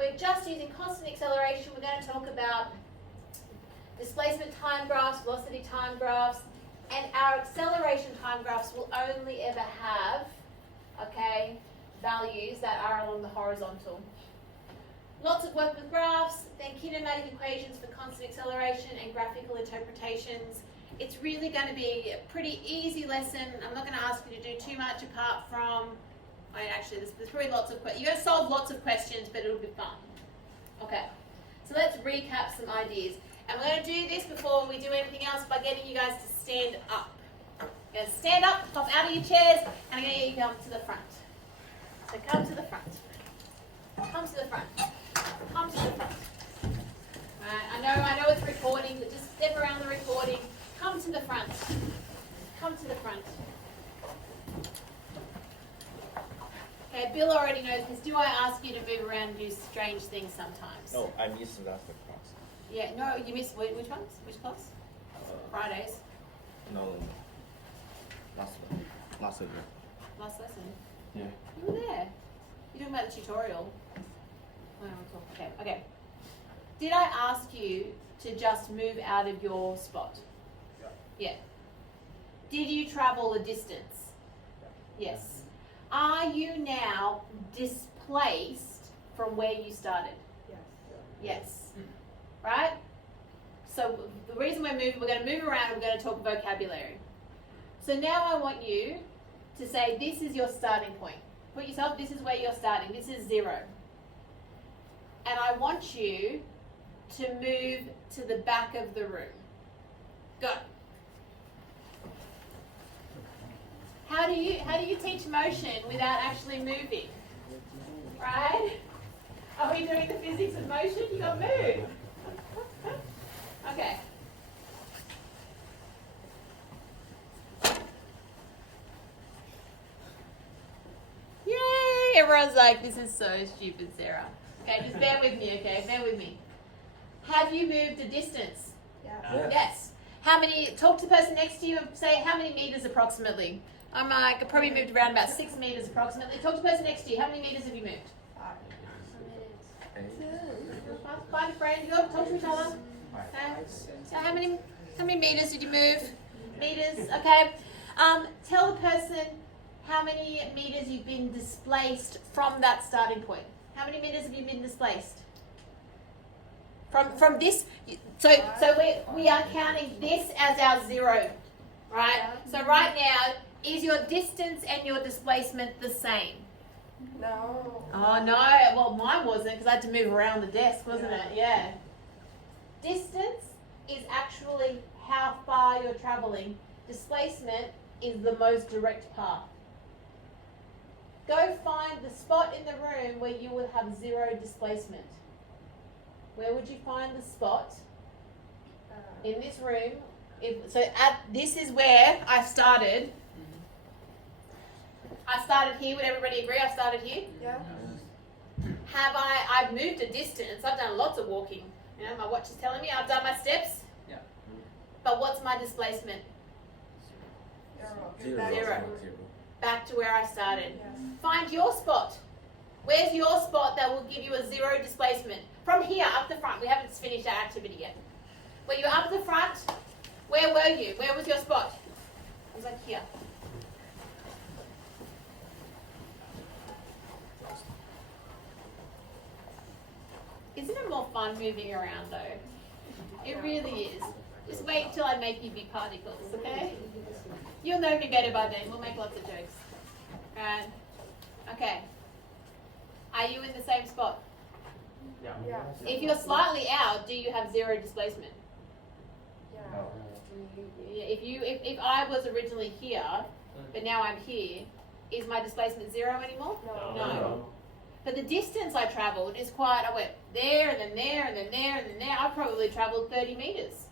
we're just using constant acceleration. We're going to talk about displacement time graphs, velocity time graphs, and our acceleration time graphs will only ever have, okay, values that are along the horizontal. Lots of work with graphs, then kinematic equations for constant acceleration and graphical interpretations. It's really going to be a pretty easy lesson. I'm not going to ask you to do too much apart from, there's probably lots of questions. You're going to solve lots of questions, but it'll be fun. Okay, so let's recap some ideas. And we're going to do this before we do anything else by getting you guys to stand up. You're going to stand up, pop out of your chairs, and I'm going to get you to come to the front. So come to the front. Come to the front. Come to the front. Right, I know it's recording, but just step around the recording. Come to the front. Come to the front. Okay, Bill already knows this. Do I ask you to move around and do strange things sometimes? No, I missed last class. Yeah, no, you missed which ones? Which class? Fridays. No, last one. Last one. Last lesson. Yeah. You were there. You're talking about the tutorial. Okay. Did I ask you to just move out of your spot? Yeah. Did you travel a distance? Yes. Are you now displaced from where you started? Yes. Right? So the reason we're going to move around, we're going to talk vocabulary. So now I want you to say this is your starting point. Put yourself, this is where you're starting. This is 0. And I want you to move to the back of the room. Go. How do you teach motion without actually moving? Right? Are we doing the physics of motion? You got to move. Okay. Yay! Everyone's like, this is so stupid, Sarah. Okay, just bear with me, okay? Bear with me. Have you moved a distance? Yes. How many, talk to the person next to you and say how many meters approximately. I'm like, I probably moved around about 6 meters approximately. Talk to the person next to you. How many meters have you moved? 5 friends. You talk to each other. So how many meters did you move? Meters, okay. Tell the person how many meters you've been displaced from that starting point. How many meters have you been displaced? From this, so we are counting this as our 0, right? So right now, is your distance and your displacement the same? No. Oh no, well mine wasn't because I had to move around the desk, wasn't it? Yeah. Distance is actually how far you're traveling. Displacement is the most direct path. Go find the spot in the room where you would have 0 displacement. Where would you find the spot in this room? This is where I started. I started here. Would everybody agree I started here? Yeah. I've moved a distance. I've done lots of walking. You know, my watch is telling me I've done my steps. Yeah. But what's my displacement? 0. Back to where I started. Yes. Find your spot. Where's your spot that will give you a 0 displacement? From here, up the front. We haven't finished our activity yet. When you're up the front, where were you? Where was your spot? It was like here. Isn't it more fun moving around though? It really is. Just wait till I make you be particles, okay? You'll know me better by then. We'll make lots of jokes. Right? Okay. Are you in the same spot? Yeah. If you're slightly out, do you have 0 displacement? Yeah. If I was originally here, but now I'm here, is my displacement 0 anymore? No. But the distance I travelled is quite, I went there and then there and then there and then there. I probably travelled 30 metres.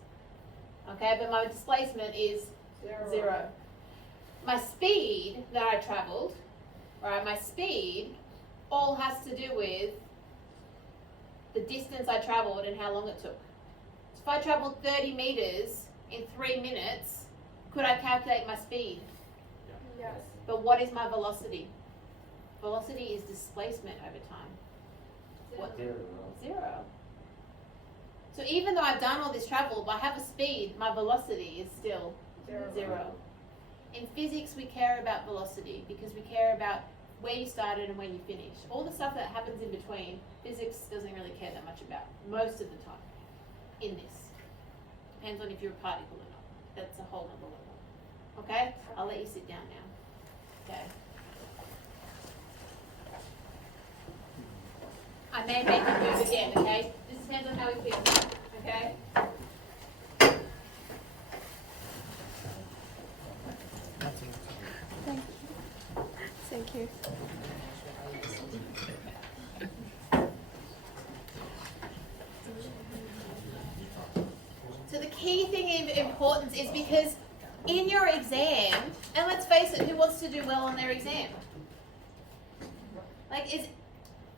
Okay, but my displacement is 0. My speed that I travelled, right, my speed all has to do with the distance I travelled and how long it took. So if I travelled 30 metres in 3 minutes, could I calculate my speed? Yes. But what is my velocity? Velocity is displacement over time. What? Zero. 0. So even though I've done all this travel, if I have a speed, my velocity is still 0. In physics, we care about velocity because we care about where you started and when you finish. All the stuff that happens in between, physics doesn't really care that much about most of the time in this. Depends on if you're a particle or not. That's a whole other level. Okay? I'll let you sit down now. Okay. I may make you move again, okay? This depends on how we feel. Okay? Thank you. So the key thing of importance is because in your exam, and let's face it, who wants to do well on their exam?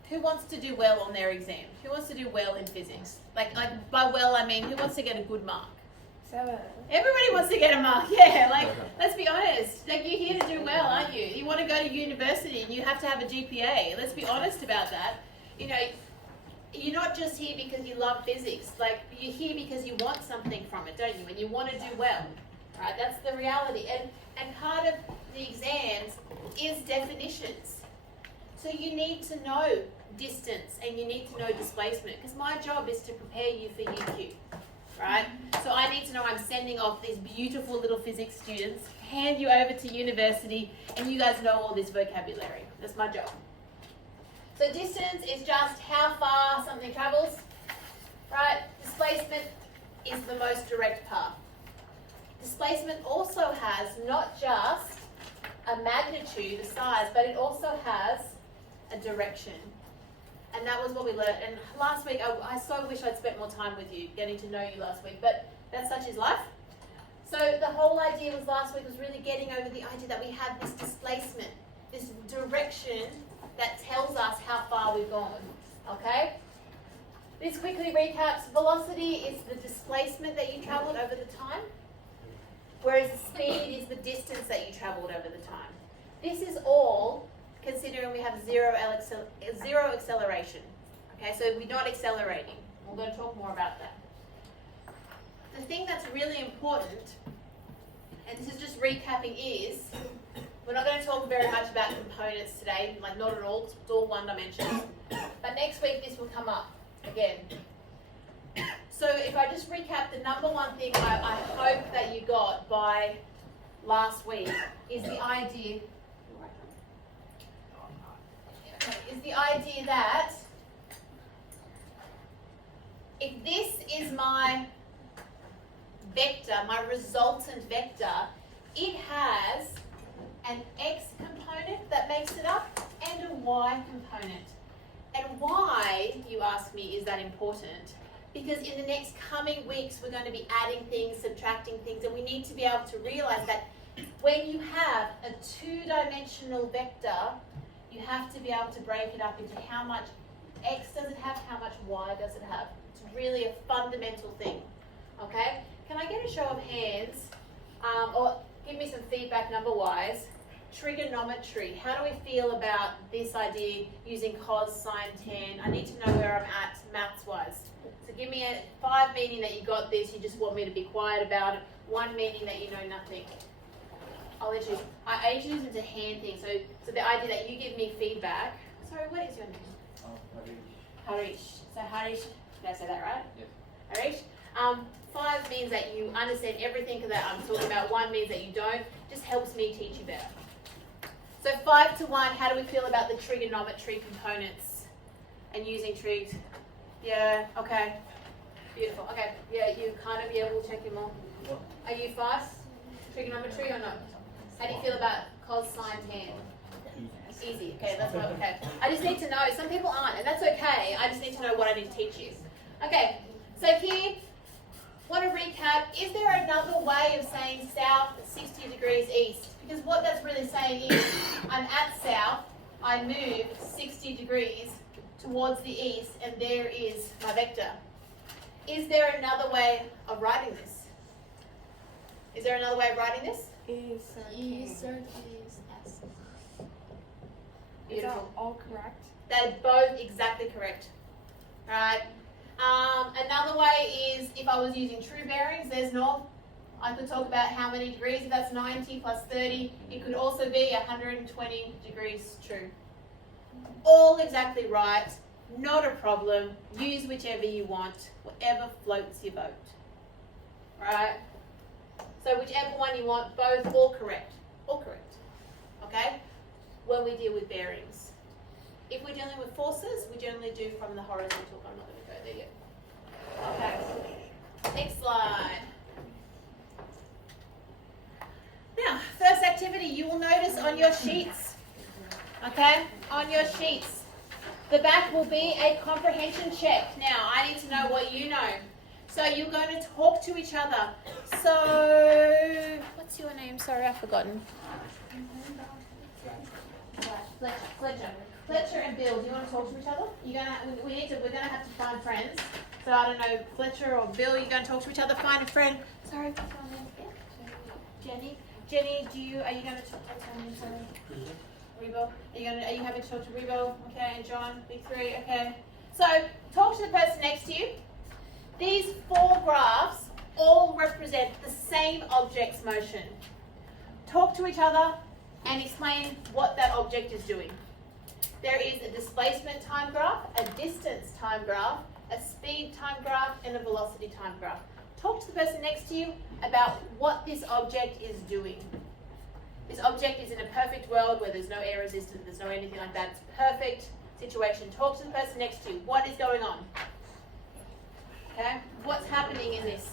Who wants to do well on their exam? Who wants to do well in physics? Like by well I mean who wants to get a good mark? 7. Everybody wants to get a mark, yeah. Let's be honest. You're here to do well, aren't you? You want to go to university and you have to have a GPA. Let's be honest about that. You're not just here because you love physics. You're here because you want something from it, don't you? And you want to do well, right? That's the reality. And part of the exams is definitions. So you need to know distance and you need to know displacement because my job is to prepare you for UQ. Right? So I need to know I'm sending off these beautiful little physics students, hand you over to university, and you guys know all this vocabulary. That's my job. So distance is just how far something travels, right? Displacement is the most direct path. Displacement also has not just a magnitude, a size, but it also has a direction. And that was what we learned. And last week, I so wish I'd spent more time with you, getting to know you last week. But that's such is life. So the whole idea was last week was really getting over the idea that we have this displacement, this direction that tells us how far we've gone. Okay? This quickly recaps. Velocity is the displacement that you travelled over the time, whereas the speed is the distance that you travelled over the time. This is all considering we have zero acceleration. Okay, so we're not accelerating. We're going to talk more about that. The thing that's really important, and this is just recapping, is we're not going to talk very much about components today, not at all, it's all one dimensional. But next week this will come up again. So if I just recap, the number one thing I hope that you got by last week is the idea that if this is my vector, my resultant vector, it has an x component that makes it up and a y component. And why, you ask me, is that important? Because in the next coming weeks we're going to be adding things, subtracting things, and we need to be able to realize that when you have a two-dimensional vector, you have to be able to break it up into how much x does it have, how much y does it have. It's really a fundamental thing. Okay? Can I get a show of hands? Or give me some feedback number-wise. Trigonometry. How do we feel about this idea using cos, sine, tan? I need to know where I'm at maths-wise. So give me a 5 meaning that you got this, you just want me to be quiet about it. 1 meaning that you know nothing. I'll let you. I introduce into hand things. So the idea that you give me feedback. Sorry, what is your name? Harish. So Harish, did I say that right? Yes. Harish. 5 means that you understand everything that I'm talking about. 1 means that you don't. Just helps me teach you better. So 5 to 1, how do we feel about the trigonometry components and using trigs? Yeah, okay. Beautiful. Okay, yeah, you kind of, yeah, we'll check you more. Are you fast? Trigonometry or not? How do you feel about cos, sine, tan? Easy. Okay, that's what, okay. I just need to know. Some people aren't, and that's okay. I just need to know what I need to teach you. Okay, so here, want to recap. Is there another way of saying south 60 degrees east? Because what that's really saying is, I'm at south, I move 60 degrees towards the east, and there is my vector. Is there another way of writing this? Is there another way of writing this? Is that Beautiful. all correct? That is both exactly correct. right? Another way is if I was using true bearings, there's north. I could talk about how many degrees. If that's 90 plus 30, it could also be 120 degrees true. All exactly right. Not a problem. Use whichever you want. Whatever floats your boat. Right? So whichever one you want, both, all correct. All correct. Okay? When we deal with bearings. If we're dealing with forces, we generally do from the horizontal. I'm not going to go there yet. Okay. Next slide. Now, first activity, you will notice on your sheets, okay, on your sheets, the back will be a comprehension check. Now, I need to know what you know. So you're going to talk to each other. So, what's your name? Sorry, I've forgotten. Fletcher and Bill, do you want to talk to each other? We're gonna have to find friends. So I don't know, Fletcher or Bill, you're gonna talk to each other, find a friend. Sorry, what's your name again? Jenny, are you gonna talk to someone? Sorry. Rebo? Are you having to talk to Rebo? Okay, and John, big three, okay. So talk to the person next to you. These 4 graphs all represent the same object's motion. Talk to each other and explain what that object is doing. There is a displacement time graph, a distance time graph, a speed time graph, and a velocity time graph. Talk to the person next to you about what this object is doing. This object is in a perfect world where there's no air resistance, there's no anything like that. It's a perfect situation. Talk to the person next to you. What is going on? Okay? What's happening in this?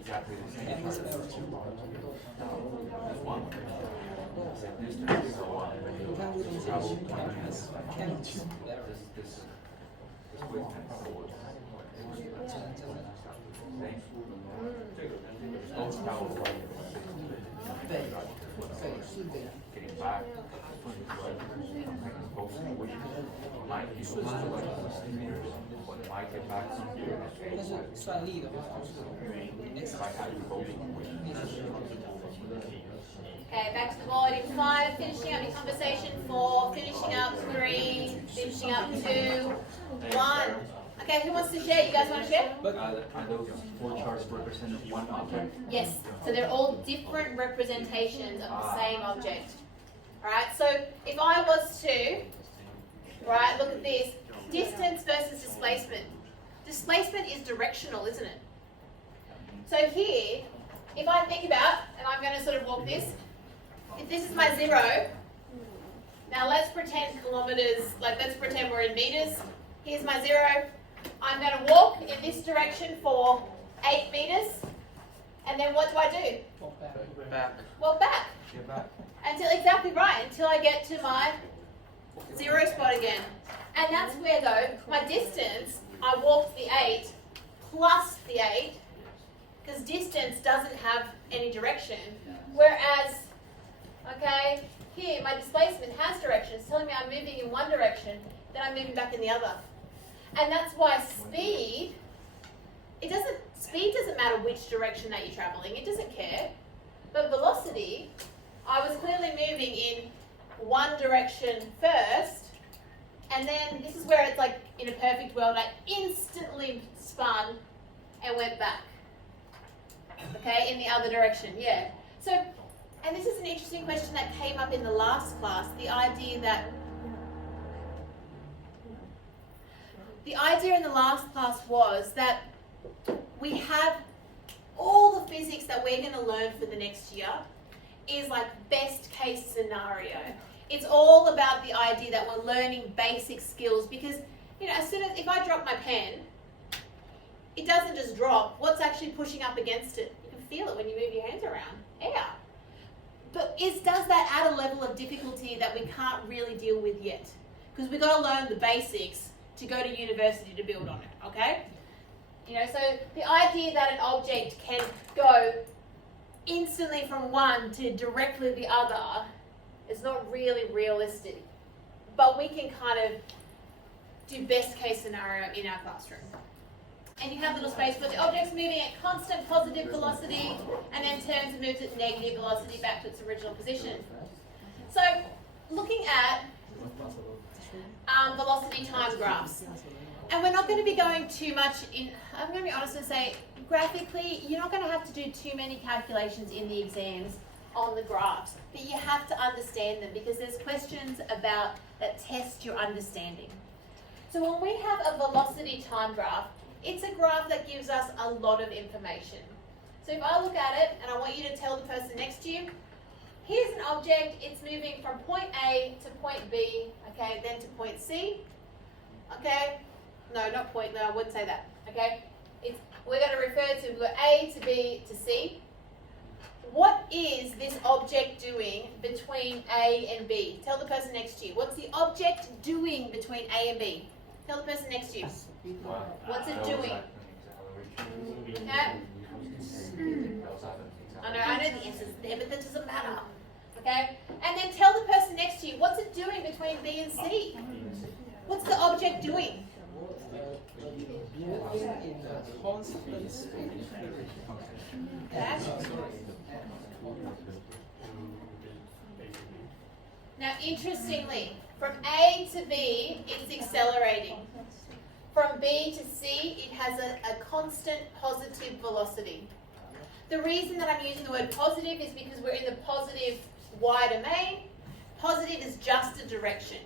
Exactly the same. Getting back. Might get back some here. 算力的话，就是 Okay, back to the board in 5, finishing up your conversation, 4, finishing up 3, finishing up 2, 1. Okay, who wants to share? You guys want to share? Are those 4 charts represent one object? Yes, so they're all different representations of the same object. Alright, so if I was to, right, look at this, distance versus displacement. Displacement is directional, isn't it? So here, if I think about, and I'm going to sort of walk this, if this is my 0, now let's pretend kilometers, let's pretend we're in meters. Here's my 0. I'm going to walk in this direction for 8 meters, and then what do? Back. Walk back. Get back. Until, exactly right, until I get to my 0 spot again. And that's where, though, my distance, I walked the 8 plus the 8, because distance doesn't have any direction. Whereas, okay, here my displacement has direction. It's telling me I'm moving in one direction, then I'm moving back in the other. And that's why speed doesn't matter which direction that you're traveling. It doesn't care. But velocity, I was clearly moving in one direction first, and then this is where it's like in a perfect world, I instantly spun and went back. Okay, in the other direction, yeah. So, and this is an interesting question that came up in the last class, the idea in the last class was that we have all the physics that we're going to learn for the next year is like best case scenario. It's all about the idea that we're learning basic skills because, as soon as, if I drop my pen, it doesn't just drop. What's actually pushing up against it? You can feel it when you move your hands around. Air. But does that add a level of difficulty that we can't really deal with yet? Because we've got to learn the basics to go to university to build on it, okay? So the idea that an object can go instantly from one to directly the other is not really realistic. But we can kind of do best case scenario in our classroom. And you have little space where the object's moving at constant positive velocity and then turns and moves at negative velocity back to its original position. So, looking at velocity time graphs. And we're not going to be going too much in, I'm going to be honest and say, graphically, you're not going to have to do too many calculations in the exams on the graphs, but you have to understand them because there's questions about that test your understanding. So when we have a velocity time graph, it's a graph that gives us a lot of information. So if I look at it and I want you to tell the person next to you, here's an object, it's moving from point A to point B, okay, then to point C, okay? No, not point, no, I wouldn't say that, okay? We're going to refer to, we've got A to B to C. What is this object doing between A and B? Tell the person next to you. What's the object doing between A and B? Tell the person next to you. What's it doing? Okay? I know the answer's there, but that doesn't matter. Okay? And then tell the person next to you, what's it doing between B and C? What's the object doing? Moving in a constant speed. Okay? Now, interestingly, from A to B, it's accelerating. From B to C, it has a constant positive velocity. The reason that I'm using the word positive is because we're in the positive y domain. Positive is just a direction,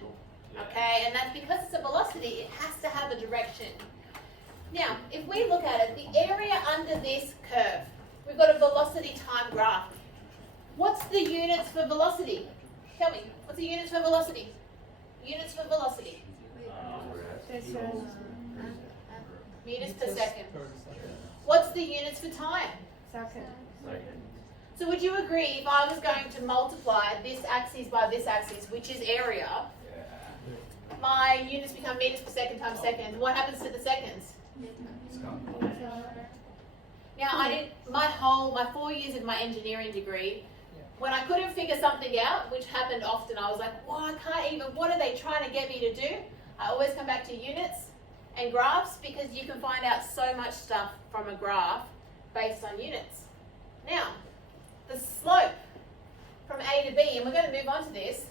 okay? And that's because it's a velocity, it has to have a direction. Now, if we look at it, the area under this curve, we've got a velocity time graph. What's the units for velocity? Tell me, what's the units for velocity? Units for velocity. Meters per second. What's the units for time? Second. So would you agree if I was going to multiply this axis by this axis, which is area, my units become meters per second times second. What happens to the seconds? Now, my 4 years of my engineering degree, when I couldn't figure something out, which happened often, I was like, well, I can't even, what are they trying to get me to do? I always come back to units and graphs because you can find out so much stuff from a graph based on units. Now, the slope from A to B, and we're going to move on to this.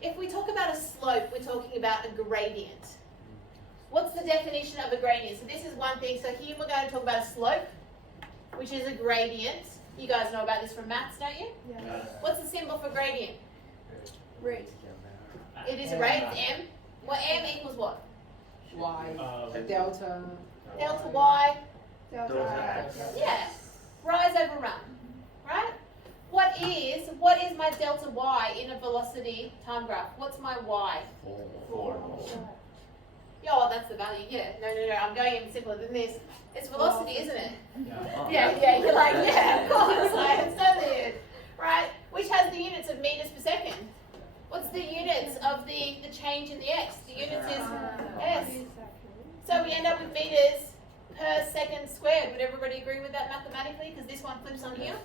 If we talk about a slope, we're talking about a gradient. What's the definition of a gradient? So this is one thing. So here we're going to talk about a slope, which is a gradient. You guys know about this from maths, don't you? Yeah. What's the symbol for gradient? Rate. It is a rate, it's M. Well, M equals what? Y, delta. Delta Y. Delta. Yeah. Rise over run. Right? What is my delta Y in a velocity time graph? What's my Y? 4. Yeah, well, that's the value. Yeah. No. I'm going even simpler than this. It's velocity, isn't it? Yeah. You're like, yeah, of course. Like, it's totally it. Right? Which has the units of meters per second. What's the units of the change in the x? The units is s. So we end up with meters per second squared. Would everybody agree with that mathematically? Because this one flips on here?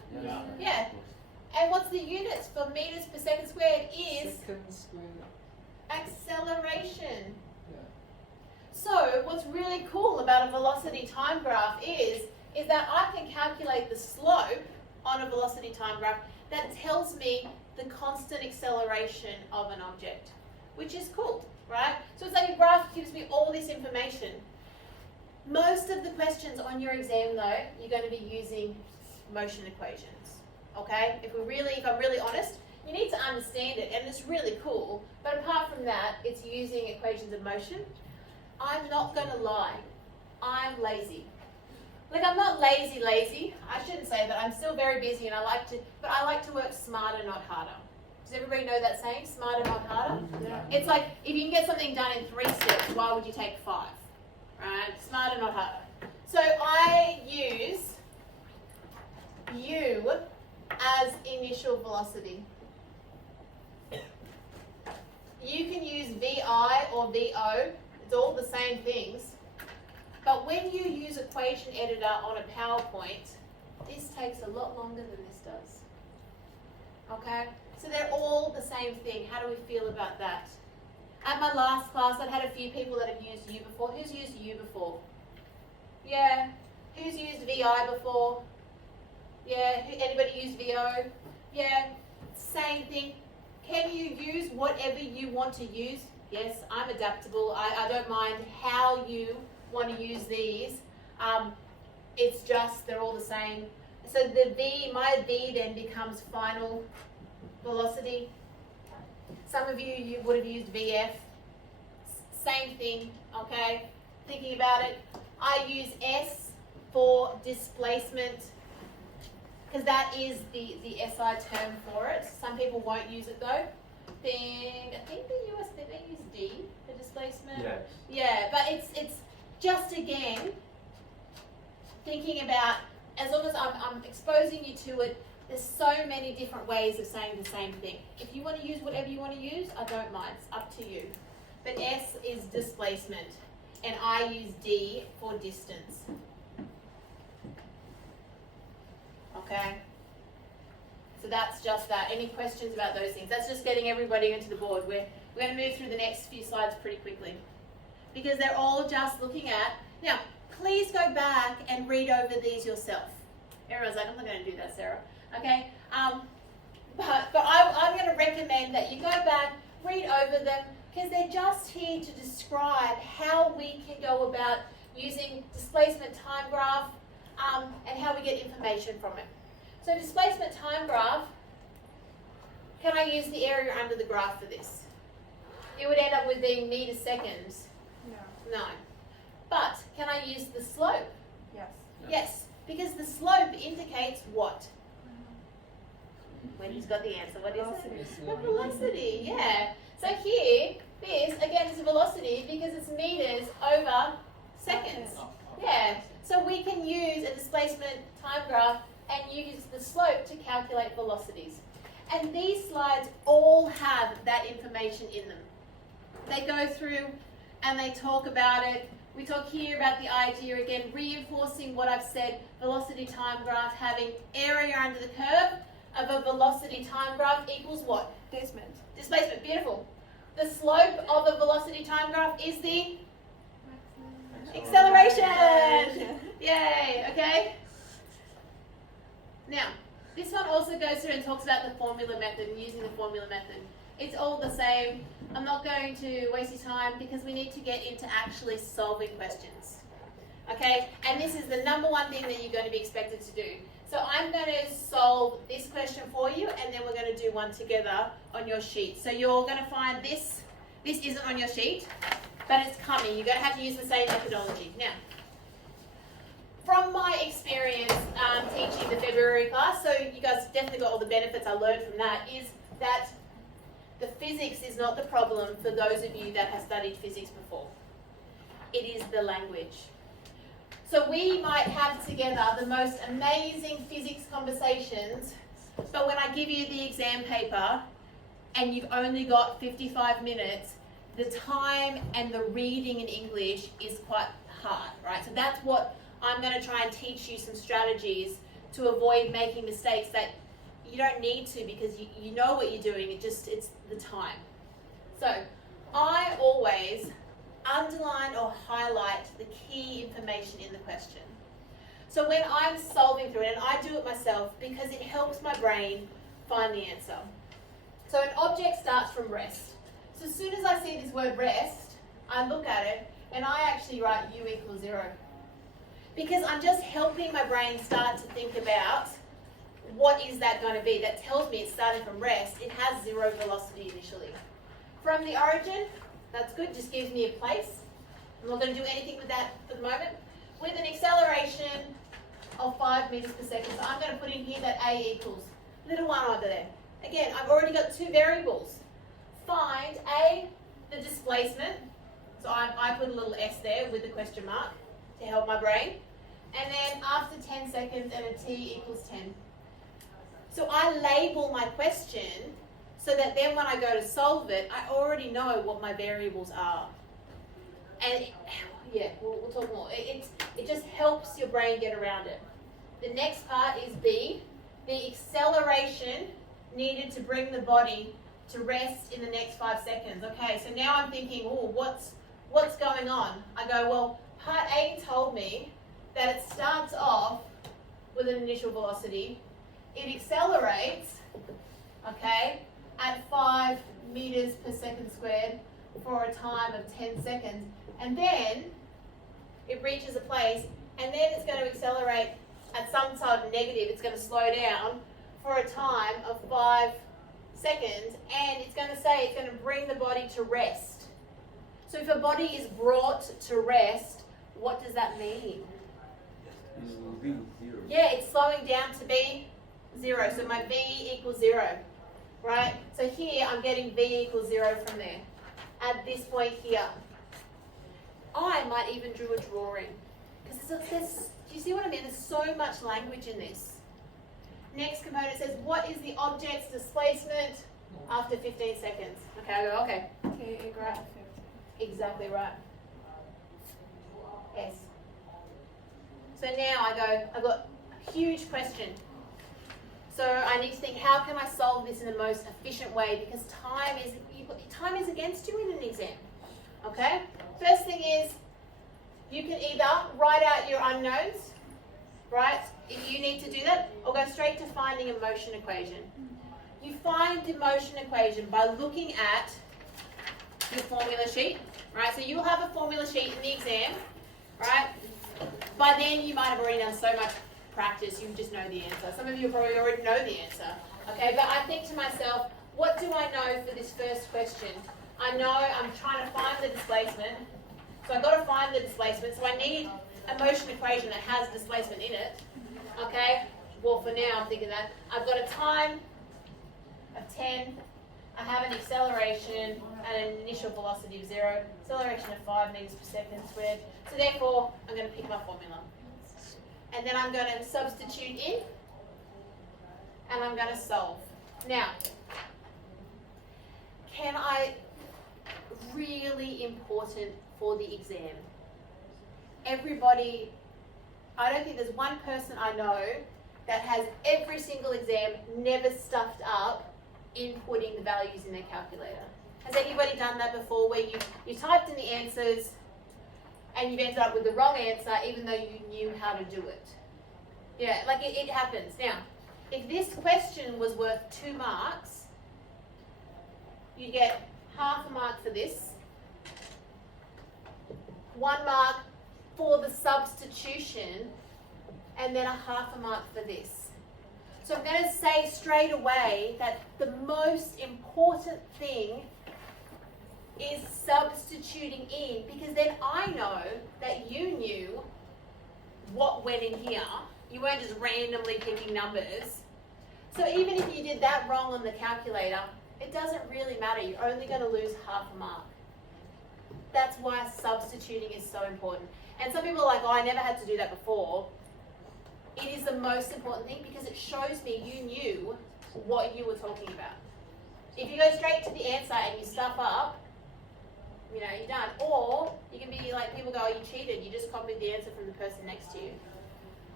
Yeah. And what's the units for meters per second squared is Second square. acceleration. So what's really cool about a velocity time graph is that I can calculate the slope on a velocity time graph that tells me the constant acceleration of an object, which is cool, right? So it's like a graph that gives me all this information. Most of the questions on your exam though, you're going to be using motion equations, okay? If I'm really honest, you need to understand it and it's really cool, but apart from that, it's using equations of motion. I'm not going to lie, I'm lazy. Like, I'm not lazy. I shouldn't say that. I'm still very busy and I like to work smarter, not harder. Does everybody know that saying, smarter, not harder? Yeah. It's like, if you can get something done in 3 steps, why would you take 5? Right? Smarter, not harder. So I use U as initial velocity. You can use VI or VO. It's all the same things. But when you use equation editor on a PowerPoint, this takes a lot longer than this does. Okay? So they're all the same thing. How do we feel about that? At my last class, I'd had a few people that have used U before. Who's used U before? Yeah. Who's used VI before? Yeah. Anybody used VO? Yeah. Same thing. Can you use whatever you want to use? Yes, I'm adaptable. I don't mind how you want to use these. It's just they're all the same. So the V, my V then becomes final velocity. Some of you would have used VF. Same thing, okay? Thinking about it, I use S for displacement because that is the SI term for it. Some people won't use it though. I think the US, they use D for displacement. Yes. Yeah, but it's just again thinking about, as long as I'm exposing you to it, there's so many different ways of saying the same thing. If you want to use whatever you want to use, I don't mind. It's up to you. But S is displacement, and I use D for distance. Okay? So that's just that. Any questions about those things? That's just getting everybody into the board. We're going to move through the next few slides pretty quickly because they're all just looking at. Now, please go back and read over these yourself. Everyone's like, I'm not going to do that, Sarah. Okay? But I'm going to recommend that you go back, read over them, because they're just here to describe how we can go about using displacement time graph and how we get information from it. So displacement time graph, can I use the area under the graph for this? It would end up with being meters seconds. No. No. But can I use the slope? Yes. Yes, because the slope indicates what? Wendy's got the answer. What is it? The velocity, yeah. So here, this, again, is a velocity because it's meters over seconds. Yeah. So we can use a displacement time graph and use the slope to calculate velocities. And these slides all have that information in them. They go through and they talk about it. We talk here about the idea, again, reinforcing what I've said, velocity time graph having area under the curve of a velocity time graph equals what? Displacement. Displacement, beautiful. The slope of a velocity time graph is the acceleration. Yay, okay? Now, this one also goes through and talks about the formula method and using the formula method. It's all the same. I'm not going to waste your time because we need to get into actually solving questions. Okay? And this is the number one thing that you're going to be expected to do. So I'm going to solve this question for you and then we're going to do one together on your sheet. So you're going to find this. This isn't on your sheet, but it's coming. You're going to have to use the same methodology. Now, from my experience teaching the February class, so you guys definitely got all the benefits I learned from that, is that the physics is not the problem for those of you that have studied physics before. It is the language. So we might have together the most amazing physics conversations, but when I give you the exam paper and you've only got 55 minutes, the time and the reading in English is quite hard, right? So that's what I'm going to try and teach you, some strategies to avoid making mistakes that you don't need to because you know what you're doing, it's the time. So I always underline or highlight the key information in the question. So when I'm solving through it, and I do it myself because it helps my brain find the answer. So an object starts from rest. So as soon as I see this word rest, I look at it and I actually write u equals 0. Because I'm just helping my brain start to think about what is that going to be. That tells me it's starting from rest. It has 0 velocity initially. From the origin, that's good, just gives me a place. I'm not going to do anything with that for the moment. With an acceleration of 5 meters per second, so I'm going to put in here that a equals little 1 over there. Again, I've already got 2 variables. Find a, the displacement. So I put a little s there with the question mark to help my brain. And then after 10 seconds and a t equals 10. So I label my question so that then when I go to solve it, I already know what my variables are. And we'll talk more. It just helps your brain get around it. The next part is B, the acceleration needed to bring the body to rest in the next 5 seconds. Okay, so now I'm thinking, oh, what's going on? I go, well, part A told me that it starts off with an initial velocity. It accelerates, okay, at 5 meters per second squared for a time of 10 seconds. And then it reaches a place, and then it's going to accelerate at some sort of negative. It's going to slow down for a time of 5 seconds, and it's going to say it's going to bring the body to rest. So if a body is brought to rest, what does that mean? It will be 0. Yeah, it's slowing down to be 0. So my V equals 0, right? So here I'm getting V equals 0 from there. At this point here, I might even do a drawing. Because do you see what I mean? There's so much language in this. Next component says, what is the object's displacement after 15 seconds? Okay, I go, okay. T equal to 50. Exactly right. Yes. So now I've got a huge question. So I need to think, how can I solve this in the most efficient way? Because time is against you in an exam. Okay? First thing is, you can either write out your unknowns, right? If you need to do that, or go straight to finding a motion equation. You find the motion equation by looking at your formula sheet, right? So you'll have a formula sheet in the exam, right? By then you might have already done so much practice, you just know the answer. Some of you probably already know the answer, okay? But I think to myself, what do I know for this first question? I know I'm trying to find the displacement, so I've got to find the displacement, so I need a motion equation that has displacement in it, okay? Well, for now I'm thinking that. I've got a time of 10, I have an acceleration and an initial velocity of 0, acceleration of 5 meters per second squared, so therefore I'm going to pick my formula. And then I'm going to substitute in, and I'm going to solve. Now, really important for the exam. Everybody, I don't think there's one person I know that has every single exam never stuffed up inputting the values in their calculator. Has anybody done that before, where you typed in the answers and you've ended up with the wrong answer even though you knew how to do it? Yeah, like it happens. Now, if this question was worth 2 marks, you get half a mark for this, 1 mark for the substitution, and then a half a mark for this. So I'm going to say straight away that the most important thing is substituting in, because then I know that you knew what went in here. You weren't just randomly picking numbers. So even if you did that wrong on the calculator, it doesn't really matter. You're only going to lose half a mark. That's why substituting is so important. And some people are like, oh, I never had to do that before. It is the most important thing because it shows me you knew what you were talking about. If you go straight to the answer and you stuff up, you know, you're done. Or you can be like, people go, oh, you cheated. You just copied the answer from the person next to you.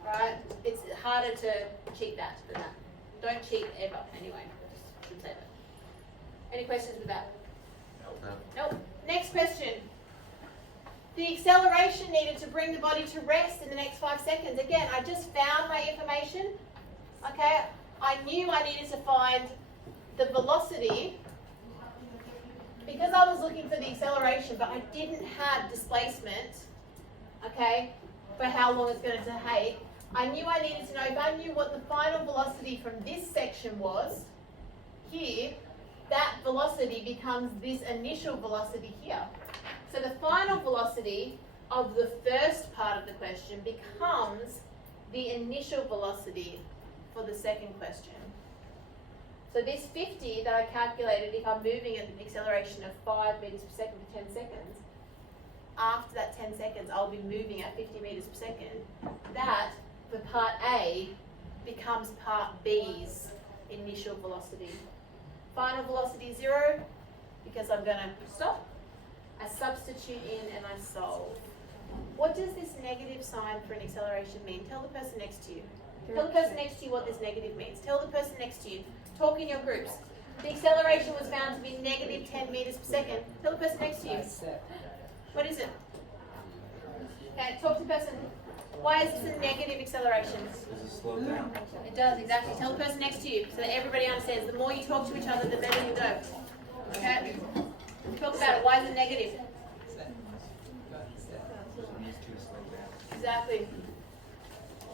Right? It's harder to cheat that than that. Don't cheat ever, anyway. Just should say that. Any questions with that? No. Nope. Next question. The acceleration needed to bring the body to rest in the next 5 seconds. Again, I just found my information. Okay, I knew I needed to find the velocity because I was looking for the acceleration, but I didn't have displacement, okay, for how long it's going to take. I knew I needed to know, if I knew what the final velocity from this section was, here, that velocity becomes this initial velocity here. So the final velocity of the first part of the question becomes the initial velocity for the second question. So this 50 that I calculated, if I'm moving at an acceleration of 5 meters per second for 10 seconds, after that 10 seconds I'll be moving at 50 meters per second. That, for part A, becomes part B's initial velocity. Final velocity 0, because I'm going to stop. I substitute in and I solve. What does this negative sign for an acceleration mean? Tell the person next to you. Tell the person next to you what this negative means. Tell the person next to you. Talk in your groups. the acceleration was found to be negative 10 meters per second. Tell the person next to you. What is it? Okay, talk to the person. Why is this a negative acceleration? Does it slow down? It does, exactly. Tell the person next to you so that everybody understands. The more you talk to each other, the better you go. Okay? Talk about it. Why is it negative? It needs to slow down. Exactly.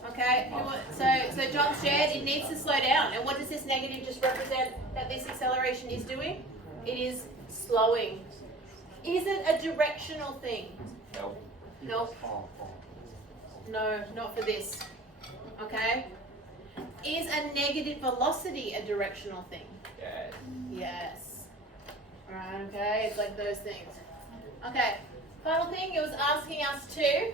Okay, so John shared it needs to slow down. And what does this negative just represent that this acceleration is doing? It is slowing. Is it a directional thing? Nope. Nope. No, not for this. Okay? Is a negative velocity a directional thing? Yes. Yes. Alright, okay, it's like those things. Okay, final thing, it was asking us to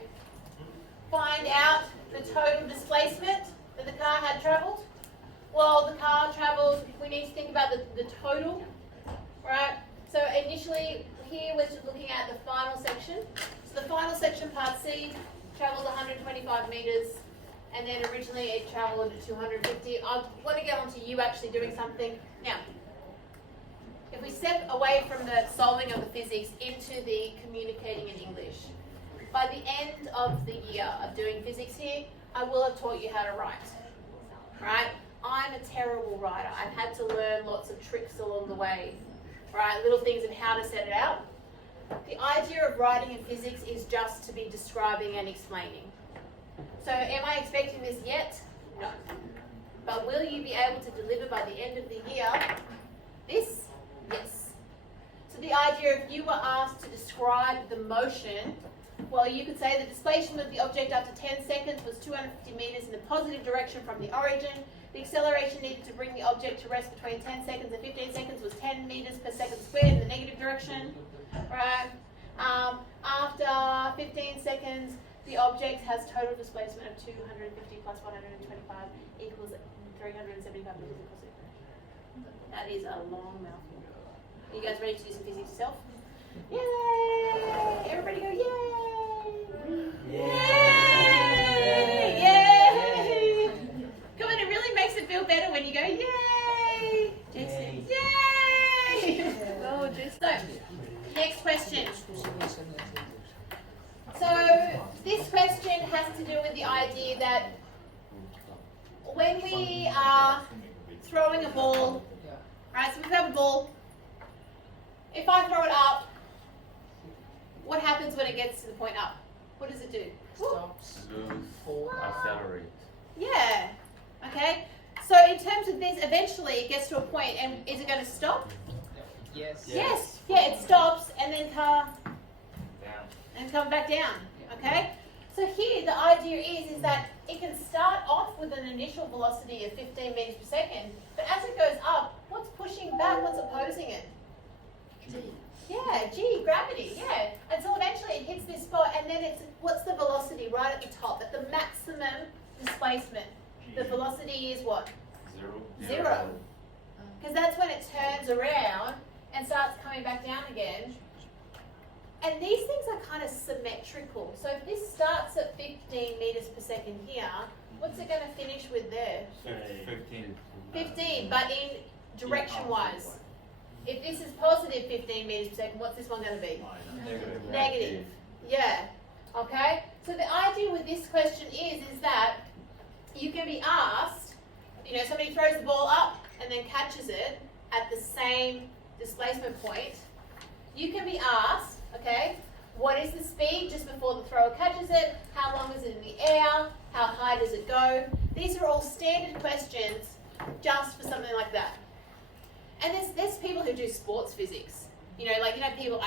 find out the total displacement that the car had travelled. Well, the car travelled, we need to think about the total, right? So initially, here we're just looking at the final section. So the final section, part C, travelled 125 metres, and then originally it travelled 250. I want to get on to you actually doing something. Now, if we step away from the solving of the physics into the communicating in English, by the end of the year of doing physics here, I will have taught you how to write, right? I'm a terrible writer. I've had to learn lots of tricks along the way, right? Little things of how to set it out. The idea of writing in physics is just to be describing and explaining. So am I expecting this yet? No. But will you be able to deliver by the end of the year this? Yes. So the idea if you were asked to describe the motion, well, you could say the displacement of the object after 10 seconds was 250 meters in the positive direction from the origin. The acceleration needed to bring the object to rest between 10 seconds and 15 seconds was 10 meters per second squared in the negative direction. Right? After 15 seconds, the object has total displacement of 250 plus 125 equals 375 meters in positive direction. That is a long mouthful. Are you guys ready to do some physics yourself? Yay! Everybody go yay! Yay! Yay! Come on, it really makes it feel better when you go yay! Jason, yay! Oh, just so. Next question. So this question has to do with the idea that when we are throwing a ball, right, so we have a ball, if I throw it up, what happens when it gets to the point up? What does it do? Stops. Accelerate. Yeah. Okay. So in terms of this, eventually it gets to a point, and is it going to stop? Yes. Yes. Yeah, it stops and then Down. come back down. Okay. So here the idea is that it can start off with an initial velocity of 15 meters per second, but as it goes up, what's pushing back? What's opposing it? Yeah, G, gravity, yeah. Until eventually it hits this spot, and then it's, what's the velocity right at the top, at the maximum displacement? The velocity is what? Zero. Because that's when it turns around and starts coming back down again. And these things are kind of symmetrical. So if this starts at 15 meters per second here, what's it going to finish with there? 15. 15, but in direction-wise. If this is positive 15 meters per second, what's this one going to be? Negative. Yeah. Okay? So the idea with this question is that you can be asked, somebody throws the ball up and then catches it at the same displacement point. You can be asked, okay, what is the speed just before the thrower catches it? How long is it in the air? How high does it go? These are all standard questions just for something like that. And there's people who do sports physics. People,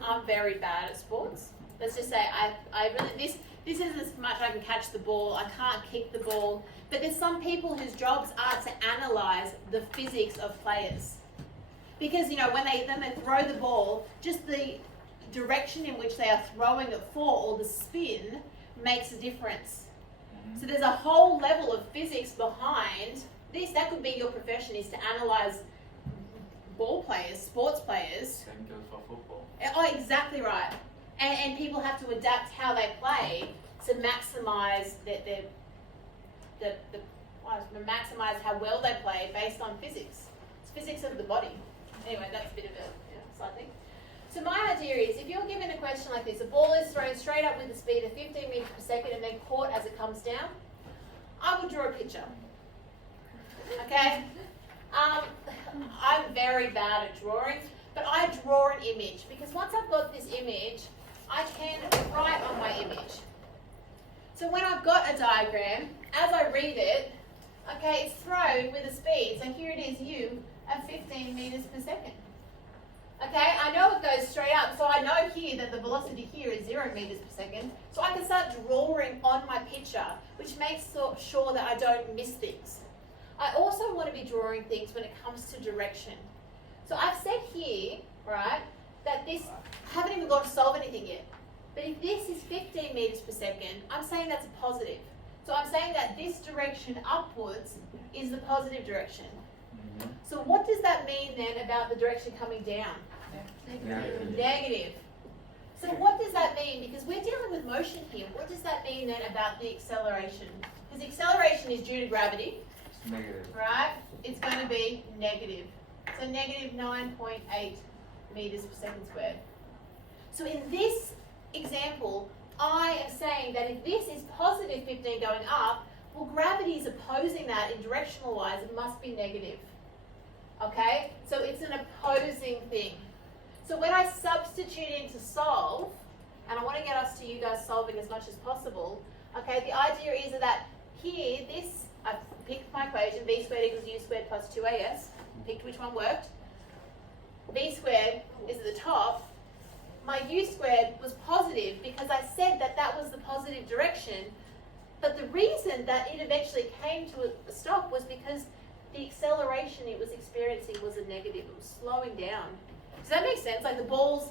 I'm very bad at sports. Let's just say I really, this is as much I can catch the ball, I can't kick the ball. But there's some people whose jobs are to analyze the physics of players. Because, when they throw the ball, just the direction in which they are throwing it for, or the spin, makes a difference. So there's a whole level of physics behind this. That could be your profession, is to analyze ball players, sports players. Same goes for football. Oh, exactly right. And people have to adapt how they play to maximize maximize how well they play based on physics. physics of the body. Anyway, that's a bit of a side thing. So my idea is, if you're given a question like this, a ball is thrown straight up with a speed of 15 meters per second and then caught as it comes down, I would draw a picture. Okay? I'm very bad at drawing, but I draw an image because once I've got this image, I can write on my image. So when I've got a diagram, as I read it, okay, it's thrown with a speed. So here it is, u at 15 meters per second. Okay, I know it goes straight up, so I know here that the velocity here is 0 meters per second. So I can start drawing on my picture, which makes sure that I don't miss things. I also want to be drawing things when it comes to direction. So I've said here, right, that this, I haven't even got to solve anything yet. But if this is 15 meters per second, I'm saying that's a positive. So I'm saying that this direction upwards is the positive direction. So what does that mean then about the direction coming down? Negative. Negative. So what does that mean? Because we're dealing with motion here. What does that mean then about the acceleration? Because acceleration is due to gravity, It's negative. right? It's going to be negative. So negative 9.8 meters per second squared. So in this example, I am saying that if this is positive 15 going up, well, gravity is opposing that in directional wise. It must be negative. Okay? So it's an opposing thing. So when I substitute in to solve, and I want to get us to you guys solving as much as possible, okay, the idea is that here, this, I've picked my equation, v squared equals u squared plus 2as, picked which one worked. V squared is at the top. My u squared was positive because I said that that was the positive direction, but the reason that it eventually came to a stop was because the acceleration it was experiencing was a negative. It was slowing down. Does that make sense? Like the ball's,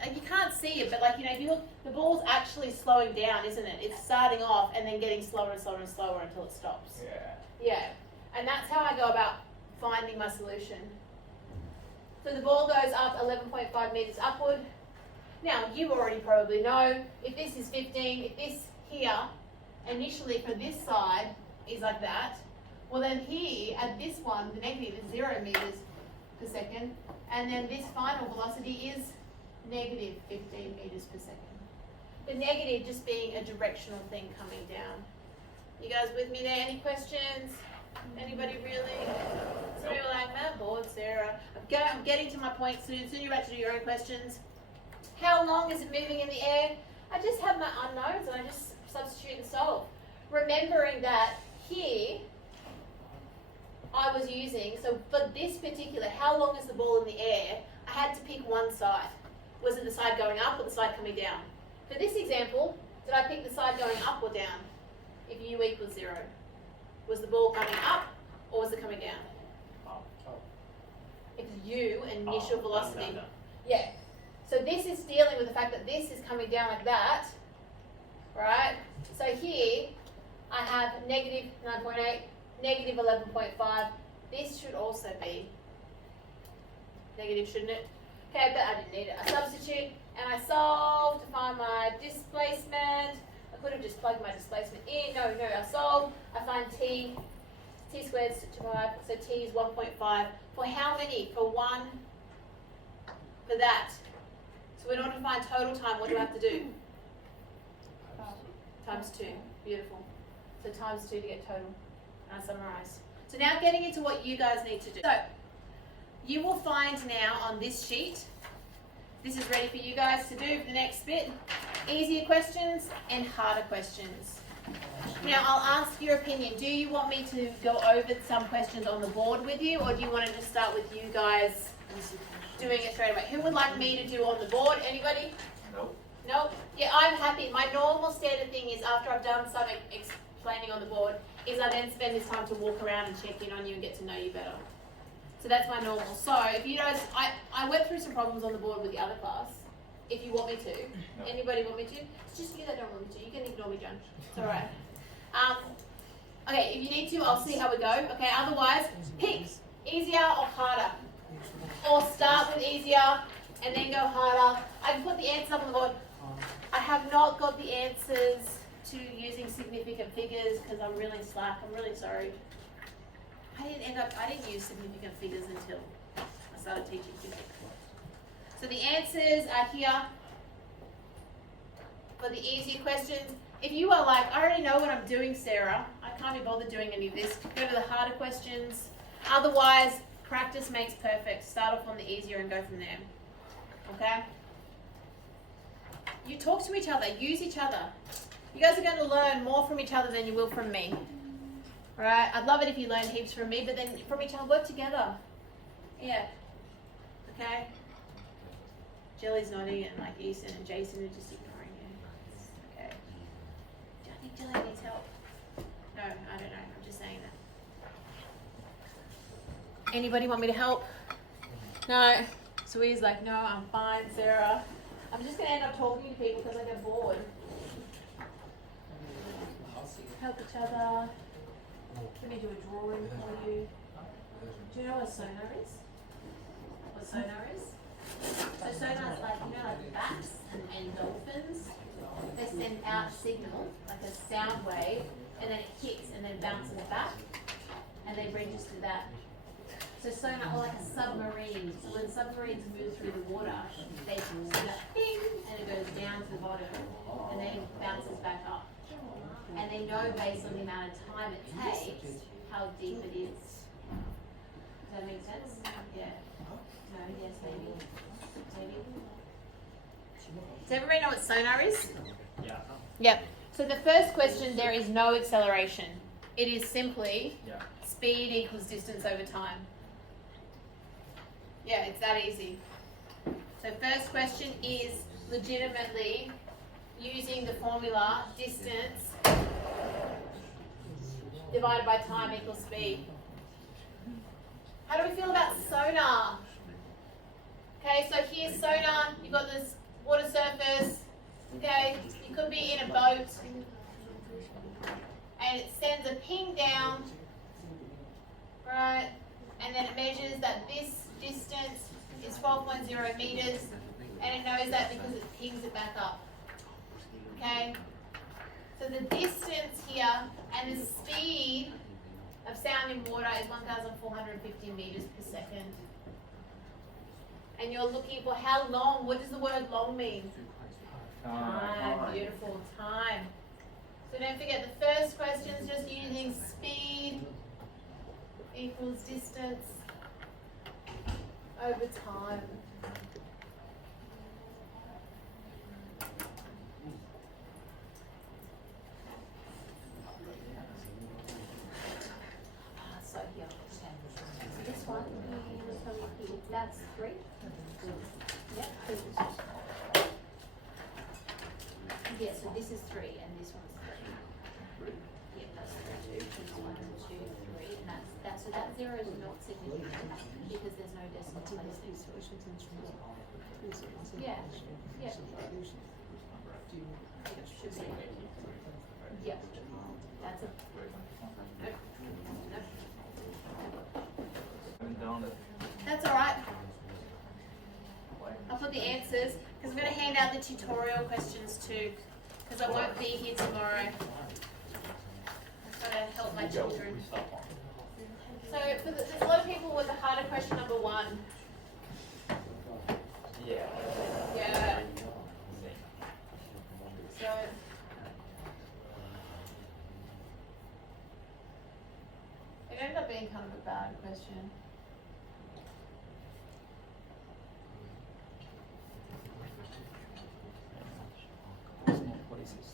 and you can't see it, but like, you know, if you look, the ball's actually slowing down, isn't it? It's starting off and then getting slower and slower and slower until it stops. Yeah. And that's how I go about finding my solution. So the ball goes up 11.5 meters upward. Now, you already probably know, if this is 15, if this here, initially for this side, is like that, well then here, at this one, the negative is 0 meters per second, and then this final velocity is negative 15 meters per second. The negative just being a directional thing coming down. You guys with me there? Any questions? Anybody really? So you're like, man, bored, Sarah. I'm getting to my point soon. Soon you're about to do your own questions. How long is it moving in the air? I just have my unknowns and I just substitute and solve. Remembering that here, I was using, so for this particular, how long is the ball in the air, I had to pick one side. Was it the side going up or the side coming down? For this example, did I pick the side going up or down? If u equals 0. Was the ball coming up or was it coming down? It's u, initial velocity. Yeah. So this is dealing with the fact that this is coming down like that, right? So here, I have negative 9.8, negative 11.5. This should also be negative, shouldn't it? Okay, but I didn't need it. I substitute and I solve to find my displacement. I could have just plugged my displacement in. No, I solve. I find t squared is 5, so t is 1.5. For how many? For one, for that. So in order to find total time, what do I have to do? Times 2. Beautiful. So times 2 to get total. And I summarize. So now getting into what you guys need to do. So you will find now on this sheet, this is ready for you guys to do for the next bit, easier questions and harder questions. Now I'll ask your opinion. Do you want me to go over some questions on the board with you, or do you want to just start with you guys doing it straight away? Who would like me to do on the board? Anybody? Nope. Nope. Yeah, I'm happy. My normal standard thing is after I've done some explaining on the board, is I then spend this time to walk around and check in on you and get to know you better. So that's my normal. So if you guys, I went through some problems on the board with the other class. If you want me to. No. Anybody want me to? It's just you that don't want me to. You can ignore me, John. It's alright. Okay, if you need to, I'll see how we go. Okay, otherwise, pick easier or harder. Or start with easier and then go harder. I can put the answers up on the board. I have not got the answers to using significant figures because I'm really slack. I'm really sorry. I didn't use significant figures until I started teaching physics. So the answers are here for the easier questions. If you are like, I already know what I'm doing, Sarah, I can't be bothered doing any of this, go to the harder questions. Otherwise, practice makes perfect. Start off on the easier and go from there. Okay? You talk to each other, use each other. You guys are going to learn more from each other than you will from me. Right? I'd love it if you learned heaps from me, but then from each other, work together. Yeah. Okay? Jelly's nodding and like Easton and Jason are just ignoring you. Okay. Do I think Jelly needs help? No, I don't know. I'm just saying that. Anybody want me to help? No. So he's like, no, I'm fine, Sarah. I'm just going to end up talking to people because I get bored. Help each other. Let me do a drawing for you. Do you know what sonar is? What sonar is? So sonar is like, you know, like bats and dolphins. They send out a signal, like a sound wave, and then it hits and then bounces back, and they register that. So sonar, or like a submarine. So when submarines move through the water, they send that ping, and it goes down to the bottom, and then it bounces back up. And they know based on the amount of time it takes how deep it is. Does that make sense? Yeah. No, yes, maybe. Maybe. Does everybody know what sonar is? Yeah. Yep. So the first question, there is no acceleration. It is simply speed equals distance over time. Yeah, it's that easy. So first question is legitimately using the formula distance divided by time equals speed. How do we feel about sonar? Okay, so here's sonar. You've got this water surface. Okay, you could be in a boat and it sends a ping down, right? And then it measures that this distance is 12.0 meters, and it knows that because it pings it back up. Okay? So the distance here and the speed of sound in water is 1,450 meters per second. And you're looking for how long. What does the word long mean? Time. Beautiful. Time. So don't forget the first question is just using speed equals distance over time. So here, okay. So this one, that's 3. Yep. Yeah, so this is 3 and this one's 3. Yeah, that's 3, 2. This 1, 2, 3, and that's so that 0 is not significant because there's no decimal places. Yeah. Yeah. Should be. Yeah. That's it. That's alright. I'll put the answers because I'm going to hand out the tutorial questions too because I won't be here tomorrow. I've got to help my children. So there's a lot of people with the harder question number 1. Yeah. Yeah. So it ended up being kind of a bad question. What is this?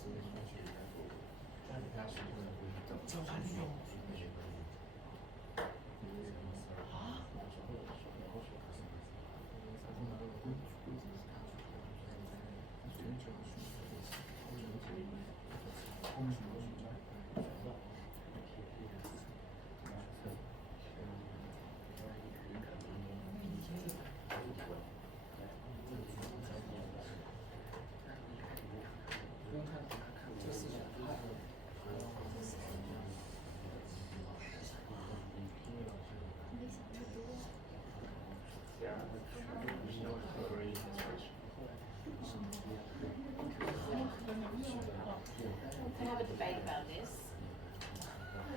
We can have a debate about this.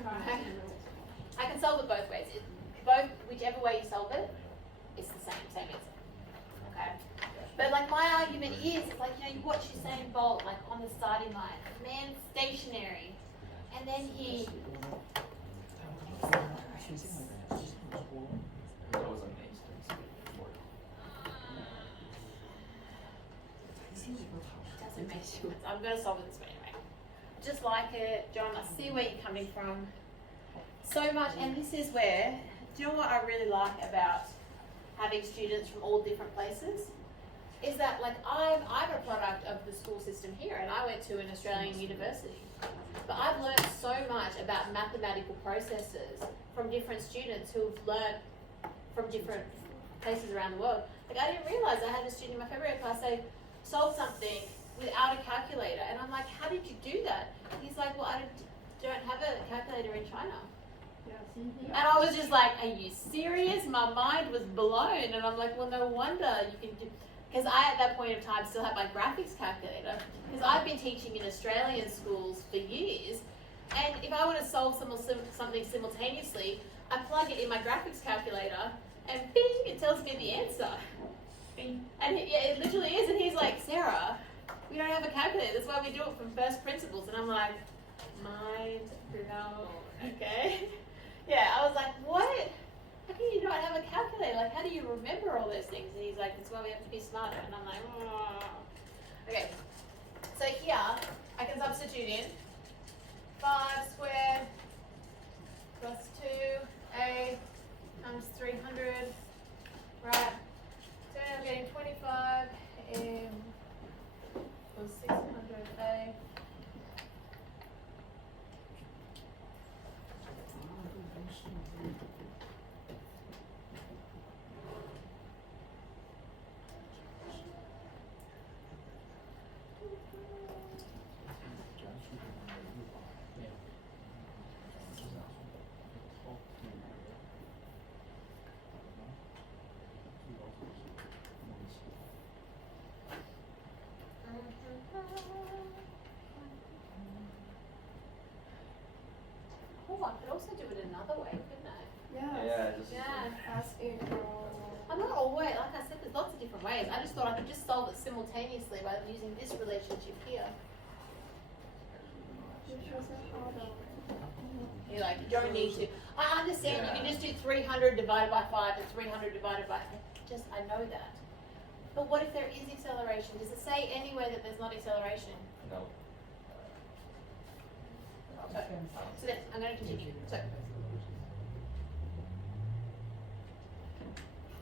Right. I can solve it both ways. Whichever way you solve it, it's the same answer. Okay? But like my argument is, it's like, you know, you watch Usain Bolt like on the starting line, man stationary, and then he That was an instant word. doesn't make sense. I'm gonna solve it this way anyway. Just like it, John, I see where you're coming from. So much, and this is where, do you know what I really like about having students from all different places? Is that like I'm a product of the school system here, and I went to an Australian university. But I've learned so much about mathematical processes from different students who've learned from different places around the world. Like I didn't realize I had a student in my February class say, solve something without a calculator. And I'm like, how did you do that? He's like, well, I don't have a calculator in China. And I was just like, are you serious? My mind was blown. And I'm like, well, no wonder you can do, because I at that point of time still had my graphics calculator, because I've been teaching in Australian schools for years, and if I want to solve something simultaneously, I plug it in my graphics calculator, and bing, it tells me the answer. Bing. And it literally is, and he's like, Sarah, we don't have a calculator, that's why we do it from first principles. And I'm like, mind blown, okay? Yeah, I was like, what? How can you not have a calculator? Like, how do you remember all those things? And he's like, that's why we have to be smarter. And I'm like, oh. Okay. So here, I can substitute in 5 squared plus 2a times 300, right? So I'm getting 25 plus 600a. Oh, I could also do it another way, couldn't I? Yeah, just. Yeah. As equal. I'm not always, like I said, there's lots of different ways. I just thought I could just solve it simultaneously by using this relationship here. Which was an order. You're like, you don't need to. I understand you can just do 300 divided by 5 and 300 divided by, I know that. But what if there is acceleration? Does it say anywhere that there's not acceleration? No. So then, I'm going to continue. So,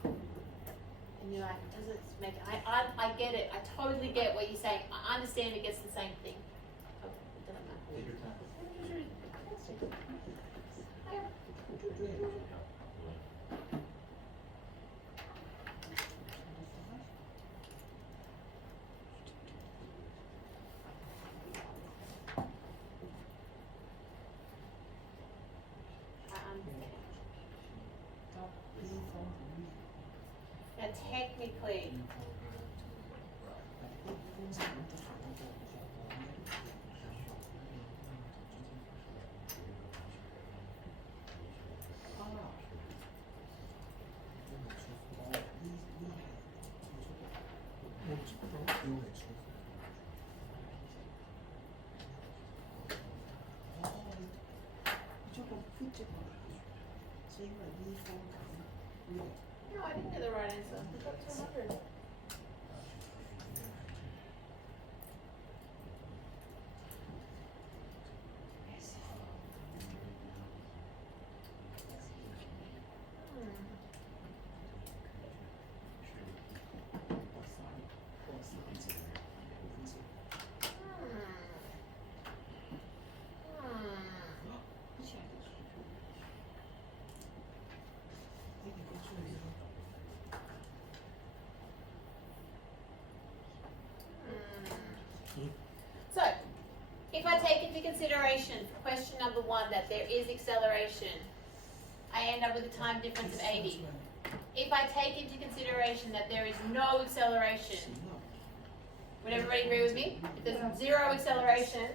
and you're like, does it make it? I get it. I totally get what you're saying. I understand it gets the same thing. Oh, it doesn't matter. Take your time. Now technically, no, I didn't get the right answer. I got 200. So, if I take into consideration for question number 1 that there is acceleration, I end up with a time difference of 80. If I take into consideration that there is no acceleration, would everybody agree with me? If there's 0 acceleration,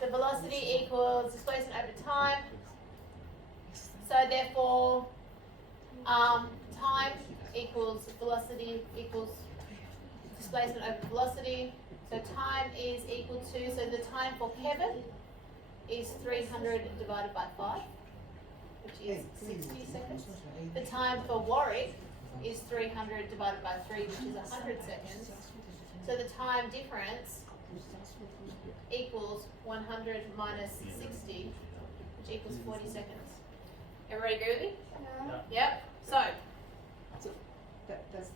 the velocity equals displacement over time. So therefore, time equals velocity equals displacement over velocity. So time is equal to, so the time for Kevin is 300 divided by 5, which is 60 seconds. The time for Warwick is 300 divided by 3, which is 100 seconds. So the time difference equals 100 minus 60, which equals 40 seconds. Everybody agree with me? Yep. So, That's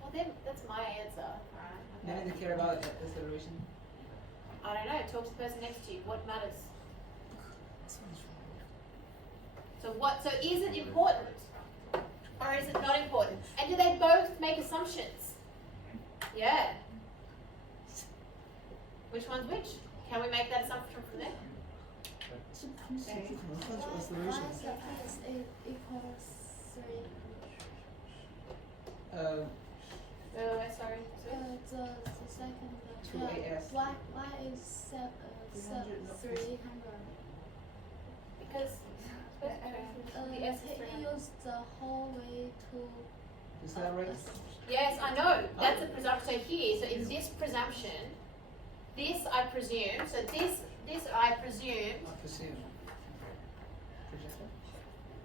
well then, that's my answer. Alright. none Okay. of care about acceleration. I don't know. Talk to the person next to you. What matters? So what? So is it important, or is it not important? And do they both make assumptions? Yeah. Which one's which? Can we make that assumption from there? Acceleration. equals 3. Sorry. The second. 2AS. Why is 300? Because the S is He 300. used the whole way to. Accelerate. Yes, I know. That's a presumption. So here, so in this presumption, this I presume. So this I presume. Presume. Projector.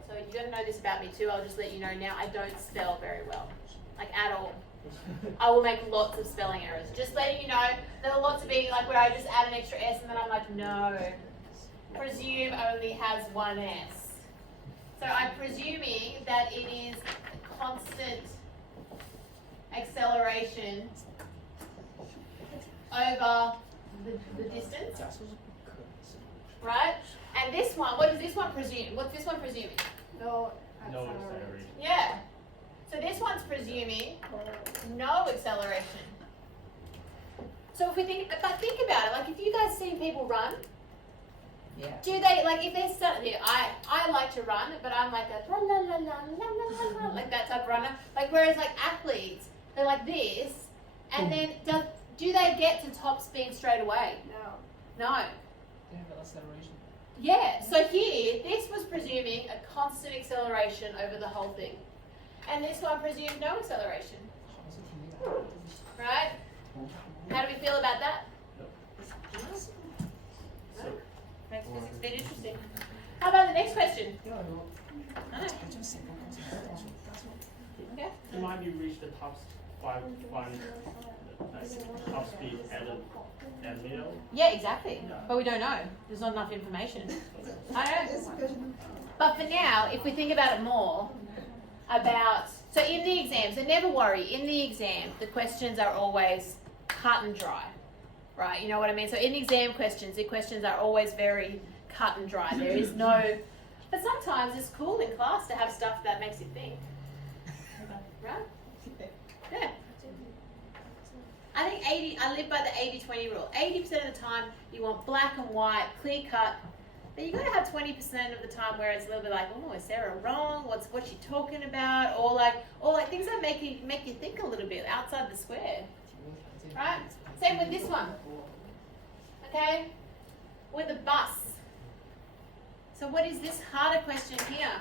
So you don't know this about me too. I'll just let you know now. I don't spell very well, like at all. I will make lots of spelling errors. Just letting you know. There are lots of being like where I just add an extra S and then I'm like, no. Presume only has one S. So I'm presuming that it is constant acceleration over the distance, right? And this one, what does this one presume? What's this one presuming? No. No acceleration. Yeah. So this one's presuming no acceleration. So if we think about it, like if you guys see people run, Yeah. do they, like if they're starting, I like to run, but I'm like a la la la la la la la, like that type of runner. Like whereas like athletes, they're like this, and then do they get to top speed straight away? No. No. They have acceleration. Yeah, so here, this was presuming a constant acceleration over the whole thing. And this one presumed no acceleration, right? How do we feel about that? So, Makes physics a bit interesting. How about the next question? Okay. You might be reach the top top speed at middle. Yeah, exactly. But we don't know. There's not enough information. I know. But for now, if we think about it more, so in the exam, so never worry, in the exam, the questions are always cut and dry, right? You know what I mean? So in exam questions, the questions are always very cut and dry. There is no, but sometimes it's cool in class to have stuff that makes you think, right? Yeah. I think I live by the 80-20 rule. 80% of the time, you want black and white, clear cut. But you gotta have 20% of the time where it's a little bit like, oh, is Sarah wrong? What's she talking about? Or like things that make you think a little bit outside the square, right? Same with this one. Okay, with a bus. So what is this harder question here?